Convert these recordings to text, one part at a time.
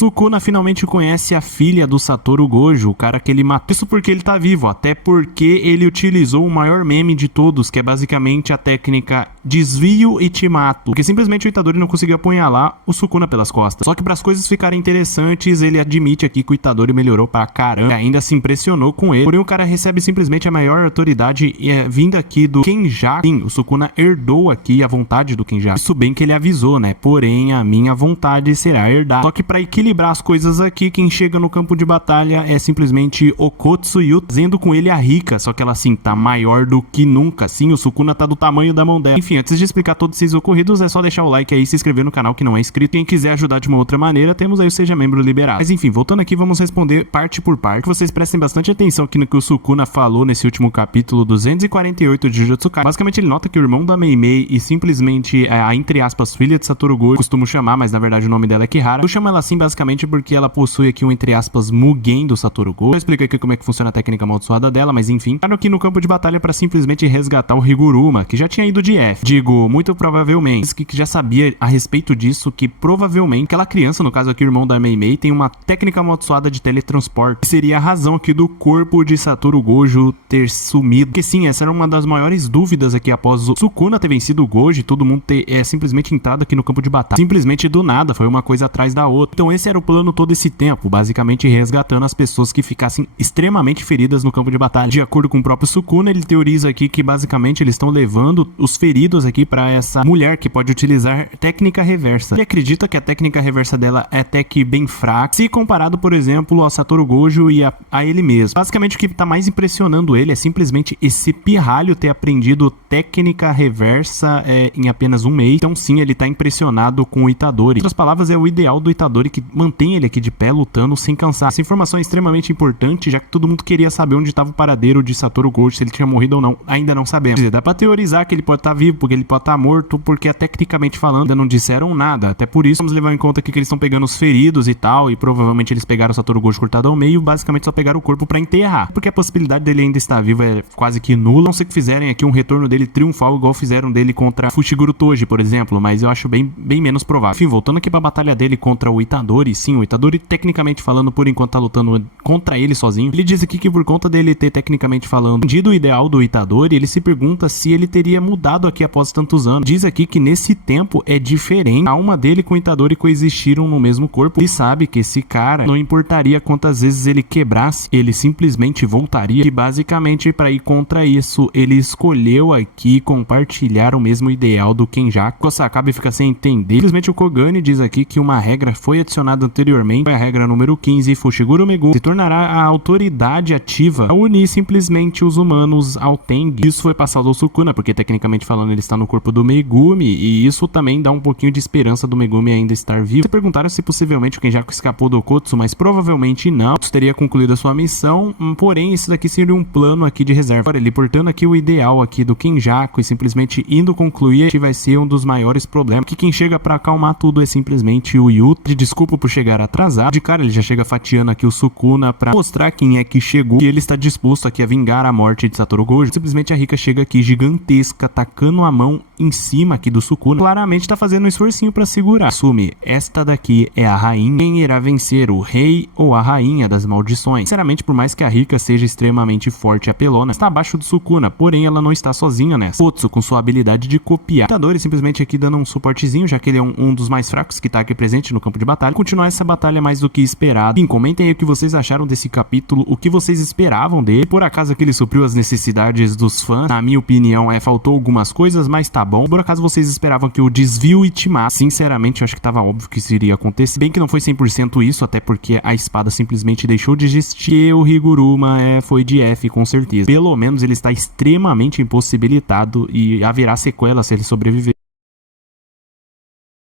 Sukuna finalmente conhece a filha do Satoru Gojo, o cara que ele matou. Isso porque ele tá vivo, até porque ele utilizou o maior meme de todos, que é basicamente a técnica desvio e te mato, porque simplesmente o Itadori não conseguiu apunhalar o Sukuna pelas costas. Só que para as coisas ficarem interessantes, ele admite aqui que o Itadori melhorou pra caramba, e ainda se impressionou com ele. Porém o cara recebe simplesmente a maior autoridade vinda aqui do Kenjaku. Sim, o Sukuna herdou aqui a vontade do Kenjaku. Isso bem que ele avisou, né? Porém a minha vontade será herdar. Só que para equilibrar as coisas aqui, quem chega no campo de batalha é simplesmente Okotsu Yuta, trazendo com ele a Rika, só que ela assim tá maior do que nunca. Sim, o Sukuna tá do tamanho da mão dela. Enfim, antes de explicar todos esses ocorridos, é só deixar o like aí e se inscrever no canal que não é inscrito. Quem quiser ajudar de uma outra maneira, temos aí o Seja Membro liberado. Mas enfim, voltando aqui, vamos responder parte por parte. Vocês prestem bastante atenção aqui no que o Sukuna falou nesse último capítulo 248 de Jujutsu Kaisen. Basicamente ele nota que o irmão da Mei Mei e simplesmente a, entre aspas, filha de Satoru Gojo, costumo chamar, mas na verdade o nome dela é Kihara. Eu chamo ela assim basicamente porque ela possui aqui um, entre aspas, Mugen do Satoru Gojo. Eu expliquei aqui como é que funciona a técnica amaldiçoada dela, mas enfim. Claro aqui no campo de batalha para simplesmente resgatar o Higuruma, que já tinha ido de F. Digo, muito provavelmente, que já sabia a respeito disso, que provavelmente aquela criança, no caso aqui o irmão da Mei Mei, tem uma técnica amaldiçoada de teletransporte, que seria a razão aqui do corpo de Satoru Gojo ter sumido. Porque sim, essa era uma das maiores dúvidas aqui após o Sukuna ter vencido o Gojo e todo mundo ter simplesmente entrado aqui no campo de batalha. Simplesmente do nada, foi uma coisa atrás da outra. Então esse era o plano todo esse tempo, basicamente resgatando as pessoas que ficassem extremamente feridas no campo de batalha. De acordo com o próprio Sukuna, ele teoriza aqui que basicamente eles estão levando os feridos aqui para essa mulher que pode utilizar técnica reversa. Ele acredita que a técnica reversa dela é até que bem fraca, se comparado, por exemplo, ao Satoru Gojo e a ele mesmo. Basicamente o que tá mais impressionando ele é simplesmente esse pirralho ter aprendido técnica reversa em apenas um mês. Então sim, ele tá impressionado com o Itadori. Em outras palavras, é o ideal do Itadori que mantém ele aqui de pé lutando sem cansar. Essa informação é extremamente importante, já que todo mundo queria saber onde estava o paradeiro de Satoru Gojo, se ele tinha morrido ou não. Ainda não sabemos. Dá pra teorizar que ele pode estar vivo, porque ele pode estar morto, porque tecnicamente falando ainda não disseram nada. Até por isso vamos levar em conta aqui que eles estão pegando os feridos e tal, e provavelmente eles pegaram o Satoru Gojo cortado ao meio, basicamente só pegaram o corpo pra enterrar, porque a possibilidade dele ainda estar vivo é quase que nula, a não ser que fizerem aqui um retorno dele triunfal igual fizeram dele contra Fushiguro Toji, por exemplo, mas eu acho bem menos provável. Enfim, voltando aqui pra batalha dele contra o Itadori, sim, o Itadori tecnicamente falando por enquanto tá lutando contra ele sozinho. Ele diz aqui que por conta dele ter tecnicamente falando entendido o ideal do Itadori, ele se pergunta se ele teria mudado aqui após tantos anos. Diz aqui que nesse tempo é diferente, a alma dele com o Itadori coexistiram no mesmo corpo. Ele sabe que esse cara, não importaria quantas vezes ele quebrasse, ele simplesmente voltaria, e basicamente para ir contra isso, ele escolheu aqui compartilhar o mesmo ideal do Kenjaku. Você acaba e fica sem entender. Simplesmente o Kogane diz aqui que uma regra foi adicionada anteriormente, foi a regra número 15, Fushiguro Megumi se tornará a autoridade ativa a unir simplesmente os humanos ao Tengen. Isso foi passado ao Sukuna, porque tecnicamente falando ele está no corpo do Megumi, e isso também dá um pouquinho de esperança do Megumi ainda estar vivo. Se perguntaram se possivelmente o Kenjaku escapou do Okotsu, mas provavelmente não. Okotsu teria concluído a sua missão, porém esse daqui seria um plano aqui de reserva. Agora, ele portando aqui o ideal aqui do Kenjaku e simplesmente indo concluir, que vai ser um dos maiores problemas, que quem chega pra acalmar tudo é simplesmente o Yuta. Desculpa por chegar atrasado. De cara ele já chega fatiando aqui o Sukuna pra mostrar quem é que chegou, e ele está disposto aqui a vingar a morte de Satoru Gojo. Simplesmente a Rika chega aqui gigantesca, tacando a mão em cima aqui do Sukuna. Claramente tá fazendo um esforcinho pra segurar. Assume, esta daqui é a rainha. Quem irá vencer, o rei ou a rainha das maldições? Sinceramente, por mais que a Rika seja extremamente forte e apelona, está abaixo do Sukuna, porém ela não está sozinha nessa. Okotsu, com sua habilidade de copiar. Itadori simplesmente aqui dando um suportezinho, já que ele é um dos mais fracos que tá aqui presente no campo de batalha. Continuar essa batalha mais do que esperado. Enfim, comentem aí o que vocês acharam desse capítulo, o que vocês esperavam dele. Por acaso que ele supriu as necessidades dos fãs? Na minha opinião, faltou algumas coisas, mas tá bom. Por acaso vocês esperavam que o desvio e Timaço? Sinceramente, eu acho que tava óbvio que isso iria acontecer. Bem que não foi 100% isso, até porque a espada simplesmente deixou de existir. E o Higuruma foi de F, com certeza. Pelo menos ele está extremamente impossibilitado e haverá sequela se ele sobreviver.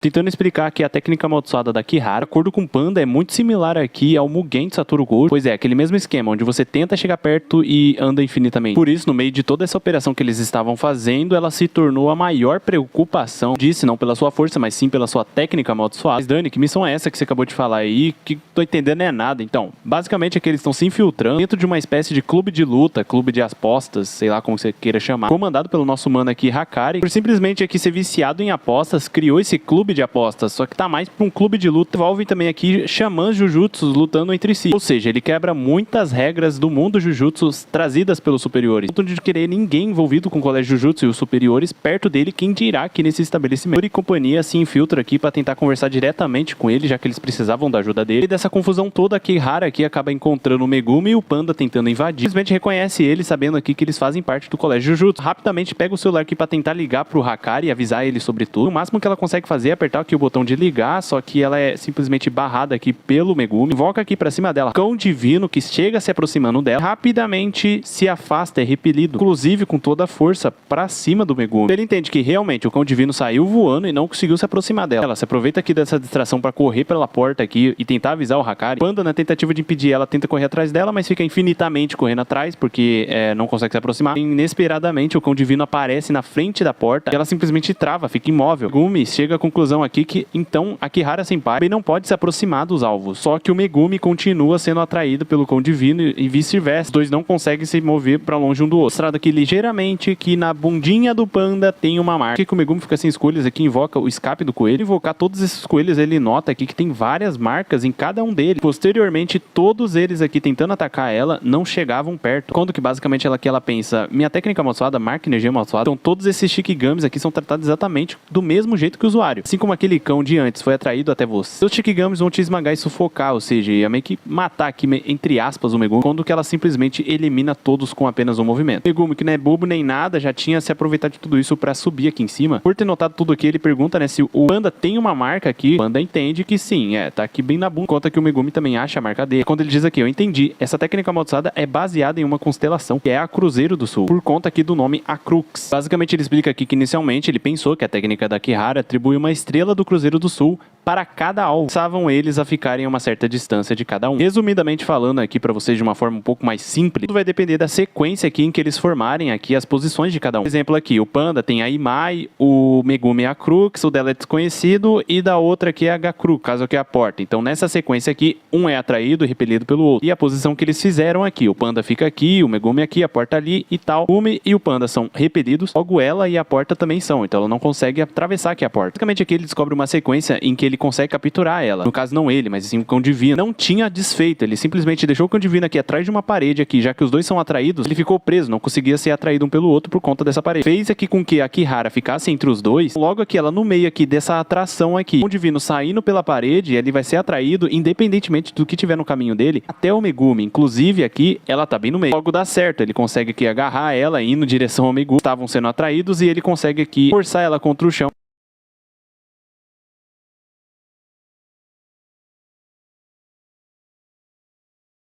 Tentando explicar que a técnica amaldiçoada da Kihara, de acordo com o Panda, é muito similar aqui ao Mugen de Satoru Gojo. Pois é, aquele mesmo esquema, onde você tenta chegar perto e anda infinitamente. Por isso, no meio de toda essa operação que eles estavam fazendo, ela se tornou a maior preocupação. Disse, não pela sua força, mas sim pela sua técnica amaldiçoada. Mas Dani, que missão é essa que você acabou de falar aí? Que tô entendendo é nada. Então, basicamente é que eles estão se infiltrando dentro de uma espécie de clube de luta, clube de apostas, sei lá como você queira chamar, comandado pelo nosso mano aqui, Hakari. Por simplesmente aqui ser viciado em apostas, criou esse clube clube de apostas, só que tá mais pra um clube de luta. Envolve também aqui xamãs jujutsus lutando entre si. Ou seja, ele quebra muitas regras do mundo jujutsu trazidas pelos superiores. Não de querer ninguém envolvido com o colégio jujutsu e os superiores perto dele, quem dirá que nesse estabelecimento. Yuri e companhia se infiltra aqui pra tentar conversar diretamente com ele, já que eles precisavam da ajuda dele. E dessa confusão toda, a Kihara aqui acaba encontrando o Megumi e o Panda tentando invadir. Simplesmente reconhece ele, sabendo aqui que eles fazem parte do colégio jujutsu. Rapidamente pega o celular aqui pra tentar ligar pro Hakari e avisar ele sobre tudo. O máximo que ela consegue fazer é apertar aqui o botão de ligar, só que ela é simplesmente barrada aqui pelo Megumi. Invoca aqui pra cima dela Cão Divino, que chega se aproximando dela. Rapidamente se afasta, é repelido, inclusive com toda a força pra cima do Megumi. Ele entende que realmente o Cão Divino saiu voando e não conseguiu se aproximar dela. Ela se aproveita aqui dessa distração pra correr pela porta aqui e tentar avisar o Hakari. Panda, na tentativa de impedir ela, tenta correr atrás dela, mas fica infinitamente correndo atrás, porque não consegue se aproximar. Inesperadamente, o Cão Divino aparece na frente da porta e ela simplesmente trava, fica imóvel. Megumi chega à conclusão aqui que, então, a Kihara Senpai não pode se aproximar dos alvos. Só que o Megumi continua sendo atraído pelo Cão Divino e vice-versa. Os dois não conseguem se mover pra longe um do outro. Mostrado aqui ligeiramente que na bundinha do Panda tem uma marca. Que o Megumi fica sem escolhas aqui, invoca o escape do coelho. Invocar todos esses coelhos, ele nota aqui que tem várias marcas em cada um deles. Posteriormente, todos eles aqui tentando atacar ela não chegavam perto. Quando que basicamente ela pensa, minha técnica amaldiçoada, marca energia amaldiçoada. Então todos esses Shikigamis aqui são tratados exatamente do mesmo jeito que o usuário. Assim como aquele cão de antes foi atraído até você, seus Shikigamis vão te esmagar e sufocar, ou seja, ia meio que matar aqui, entre aspas, o Megumi, quando que ela simplesmente elimina todos com apenas um movimento. Megumi, que não é bobo nem nada, já tinha se aproveitado de tudo isso pra subir aqui em cima. Por ter notado tudo aqui, ele pergunta, né, se o Panda tem uma marca aqui. O Panda entende que sim, tá aqui bem na bunda. Conta que o Megumi também acha a marca dele. Quando ele diz aqui, eu entendi, essa técnica amaldiçoada é baseada em uma constelação, que é a Cruzeiro do Sul, por conta aqui do nome Acrux. Basicamente, ele explica aqui que inicialmente ele pensou que a técnica da Kihara atribui uma estrela do Cruzeiro do Sul para cada alvo. Pensavam eles a ficarem a uma certa distância de cada um. Resumidamente falando aqui para vocês de uma forma um pouco mais simples, tudo vai depender da sequência aqui em que eles formarem aqui as posições de cada um. Por exemplo aqui, o Panda tem a Imai, o Megumi é a Crux, o dela é desconhecido e da outra aqui é a Gakru, caso que é a porta. Então nessa sequência aqui, um é atraído e repelido pelo outro. E a posição que eles fizeram aqui, o Panda fica aqui, o Megumi aqui, a porta ali e tal. O Megumi e o Panda são repelidos, logo ela e a porta também são, então ela não consegue atravessar aqui a porta. Basicamente aqui ele descobre uma sequência em que ele consegue capturar ela. No caso não ele, mas sim o Cão Divino. Não tinha desfeito, ele simplesmente deixou o Cão Divino aqui atrás de uma parede aqui, já que os dois são atraídos, ele ficou preso, não conseguia ser atraído um pelo outro por conta dessa parede. Fez aqui com que a Kihara ficasse entre os dois, logo aqui ela no meio aqui dessa atração aqui. O Cão Divino saindo pela parede, ele vai ser atraído independentemente do que tiver no caminho dele, até o Megumi. Inclusive aqui, ela tá bem no meio. Logo dá certo, ele consegue aqui agarrar ela, indo em direção ao Megumi. Estavam sendo atraídos e ele consegue aqui forçar ela contra o chão.